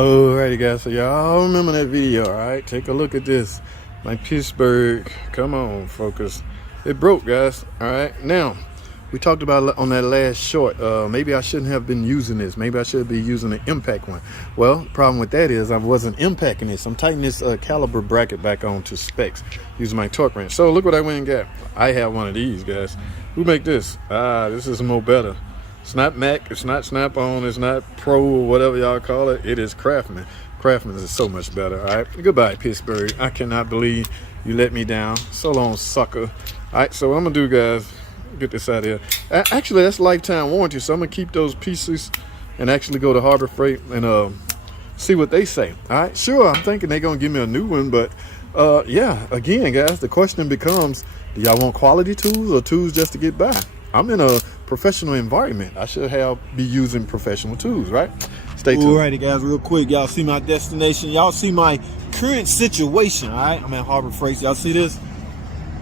Alrighty guys, so y'all remember that video, alright? Take a look at this. My Pittsburgh, come on, focus. It broke, guys, alright? Now, we talked about on that last short, maybe I shouldn't have been using this. Maybe I should be using the impact one. Well, the problem with that is I wasn't impacting this. I'm tightening this caliber bracket back on to specs using my torque wrench. So look what I went and got. I have one of these, guys. Who make this? This is more better. It's not Mac, it's not Snap-on, it's not Pro or whatever y'all call it. It is Craftsman. Craftsman is so much better, all right? Goodbye, Pittsburgh. I cannot believe you let me down. So long, sucker. All right, so what I'm gonna do, guys, get this out of here. Actually, that's lifetime warranty, so I'm gonna keep those pieces and actually go to Harbor Freight and see what they say, all right? Sure, I'm thinking they're gonna give me a new one, but yeah, again, guys, the question becomes, do y'all want quality tools or tools just to get by? I'm in a professional environment. I should be using professional tools, right? Stay tuned. Alrighty, guys, real quick. Y'all see my destination. Y'all see my current situation, all right? I'm at Harbor Freight. Y'all see this?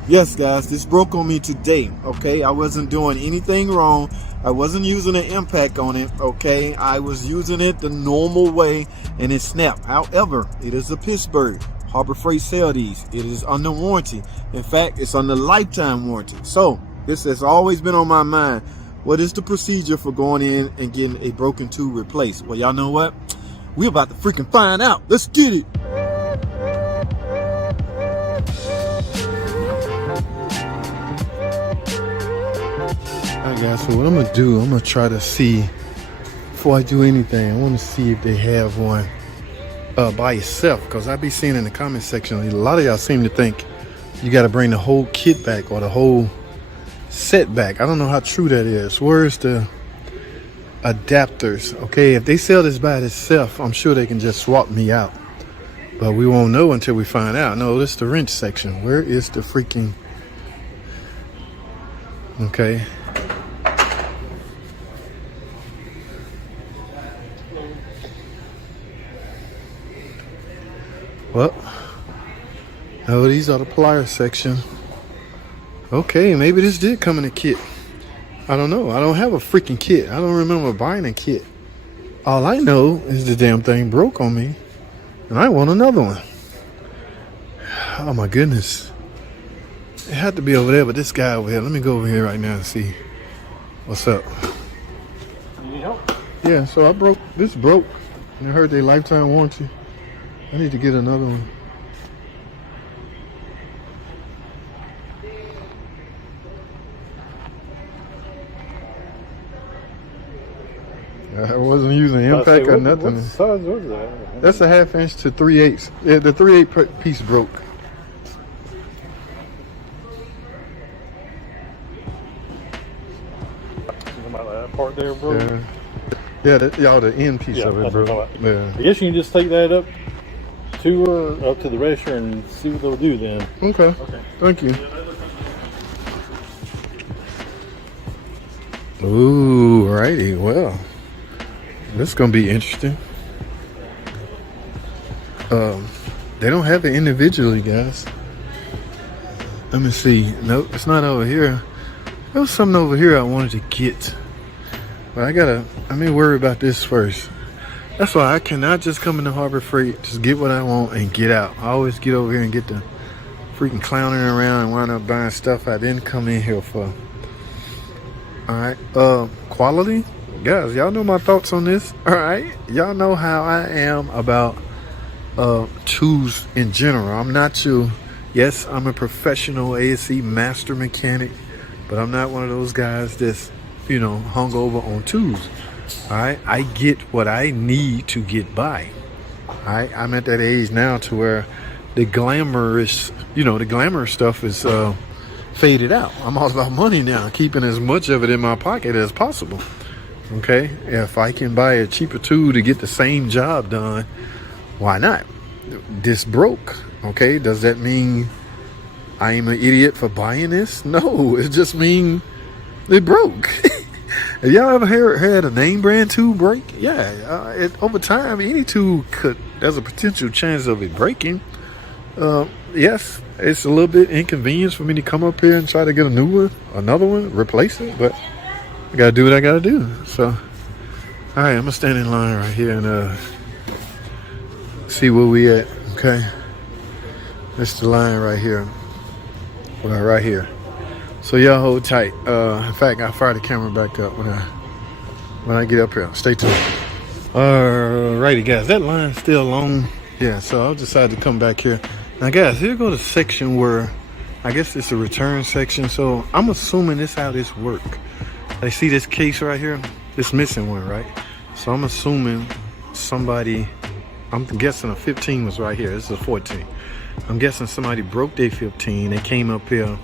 Yes, guys, this broke on me today, okay? I wasn't doing anything wrong. I wasn't using an impact on it, okay? I was using it the normal way, and it snapped. However, it is a Pittsburgh. Harbor Freight sell these. It is under warranty. In fact, it's under lifetime warranty. So, this has always been on my mind. What is the procedure for going in and getting a broken tool replaced? Well, y'all know what? We're about to freaking find out. Let's get it. All right, guys, so what I'm gonna do, I'm gonna try to see, before I do anything, I wanna see if they have one by itself, because I be seeing in the comment section, a lot of y'all seem to think you gotta bring the whole kit back or the whole setback. I don't know how true that is. Where's the adapters? Okay, if they sell this by itself, I'm sure they can just swap me out, but we won't know until we find out. No, this is the wrench section. Where is the freaking, okay, well, no, these are the plier section. Okay, maybe this did come in a kit. I don't know. I don't have a freaking kit. I don't remember buying a kit. All I know is the damn thing broke on me, and I want another one. Oh my goodness. It had to be over there, but this guy over here. Let me go over here right now and see what's up. You need help? Yeah, so this broke. And I heard they lifetime warranty. I need to get another one. I wasn't using impact or nothing. What size was that? That's a 1/2 inch to 3/8. Yeah, the 3/8 piece broke. Something about that part there, bro. Yeah, the end piece of it, bro. Yeah. I guess you can just take that up to her, up to the register, and see what they'll do then. Okay. Thank you. Ooh, righty. Well, this is gonna be interesting. They don't have it individually, guys. Let me see. Nope, it's not over here. There was something over here I wanted to get, but let me worry about this first. That's why I cannot just come into Harbor Freight, just get what I want and get out. I always get over here and get the freaking clowning around and wind up buying stuff I didn't come in here for. All right, quality, guys, y'all know my thoughts on this. All right, y'all know how I am about tools in general. I'm not yes, I'm a professional ASC master mechanic, but I'm not one of those guys that's, hung over on tools. All right, I get what I need to get by. All right, I'm at that age now to where the glamorous stuff is faded out. I'm all about money now, keeping as much of it in my pocket as possible. Okay, if I can buy a cheaper tool to get the same job done, why not? This broke. Okay, does that mean I am an idiot for buying this? No, it just means it broke. Have y'all ever had a name brand tool break? Yeah, over time, any tool there's a potential chance of it breaking. Yes, it's a little bit inconvenience for me to come up here and try to get another one, replace it, but I gotta do what I gotta do. So, all right, I'm gonna stand in line right here and See where we at, okay? That's the line right here. Well, right here. So y'all hold tight. In fact, I'll fire the camera back up when I get up here. Stay tuned. Alrighty, guys. That line's still long. Yeah, so I'll decide to come back here. Now, guys, here go the section where I guess it's a return section. So I'm assuming this how this work. They see this case right here? It's missing one, right? So I'm assuming somebody, I'm guessing a 15 was right here. This is a 14. I'm guessing somebody broke their 15. They came up here.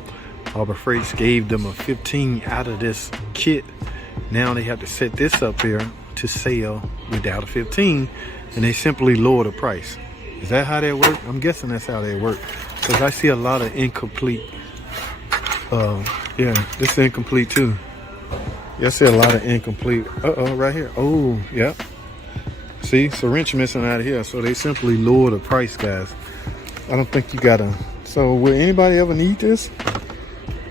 Harbor Freight gave them a 15 out of this kit. Now they have to set this up here to sell without a 15, and they simply lower the price. Is that how they work? I'm guessing that's how they work, because I see a lot of incomplete. Yeah, this is incomplete too. Yeah, I see a lot of incomplete. Right here. Oh, yeah. See, it's a wrench missing out of here, so they simply lower the price, guys. I don't think you gotta. So will anybody ever need this?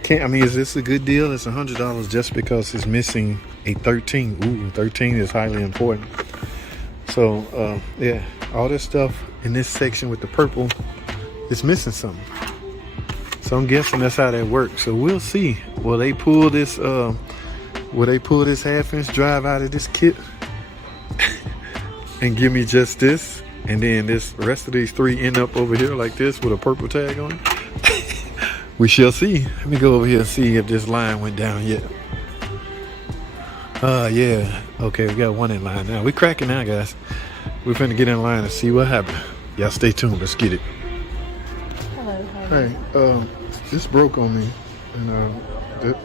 I mean, is this a good deal? It's $100 just because it's missing a 13. Ooh, 13 is highly important. So yeah, all this stuff in this section with the purple is missing something. So I'm guessing that's how that works. So we'll see. Will they pull this half-inch drive out of this kit and give me just this, and then this rest of these three end up over here like this with a purple tag on it? We shall see. Let me go over here and see if this line went down yet. Yeah. Okay, we got one in line now. We cracking now, guys. We're finna get in line and see what happened. Y'all stay tuned. Let's get it. Hello. Hey, this broke on me, and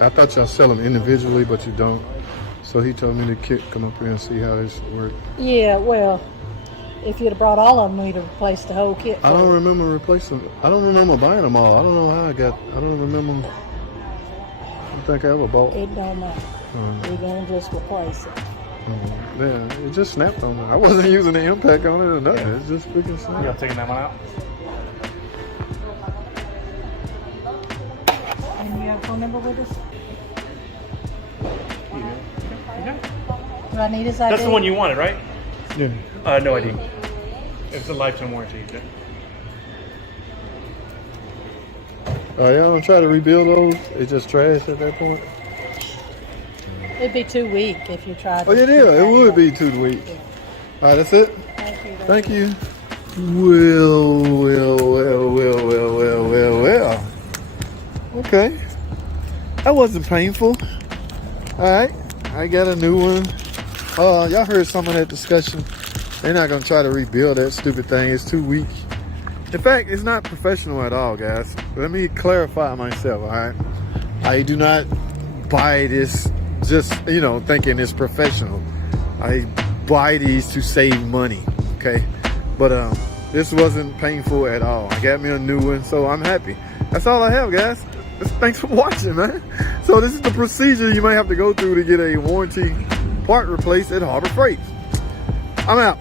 I thought y'all sell them individually, but you don't. So he told me to come up here and see how this worked. Yeah, well, if you'd have brought all of them, we'd have replaced the whole kit. I don't remember replacing. I don't remember buying them all. I don't know how I don't remember. I don't think I ever bought. It don't matter. We're going to just replace it. Yeah, it just snapped on me. I wasn't using the impact on it or nothing. Yeah. It's just freaking snapped. You taking that one out? And you have a phone number with us? Yeah. Do I need his ID? That's the one you wanted, right? Yeah. No ID. It's a lifetime warranty. Y'all don't try to rebuild those? It's just trash at that point? It'd be too weak if you tried to. Oh, yeah, it would be too weak. Yeah. All right, that's it? Thank you. Thank you. Well. Okay. That wasn't painful. All right. I got a new one. Y'all heard some of that discussion. They're not going to try to rebuild that stupid thing. It's too weak. In fact, it's not professional at all, guys. Let me clarify myself, all right? I do not buy this just, thinking it's professional. I buy these to save money, okay? But this wasn't painful at all. I got me a new one, so I'm happy. That's all I have, guys. Thanks for watching, man. So this is the procedure you might have to go through to get a warranty part replaced at Harbor Freight. I'm out.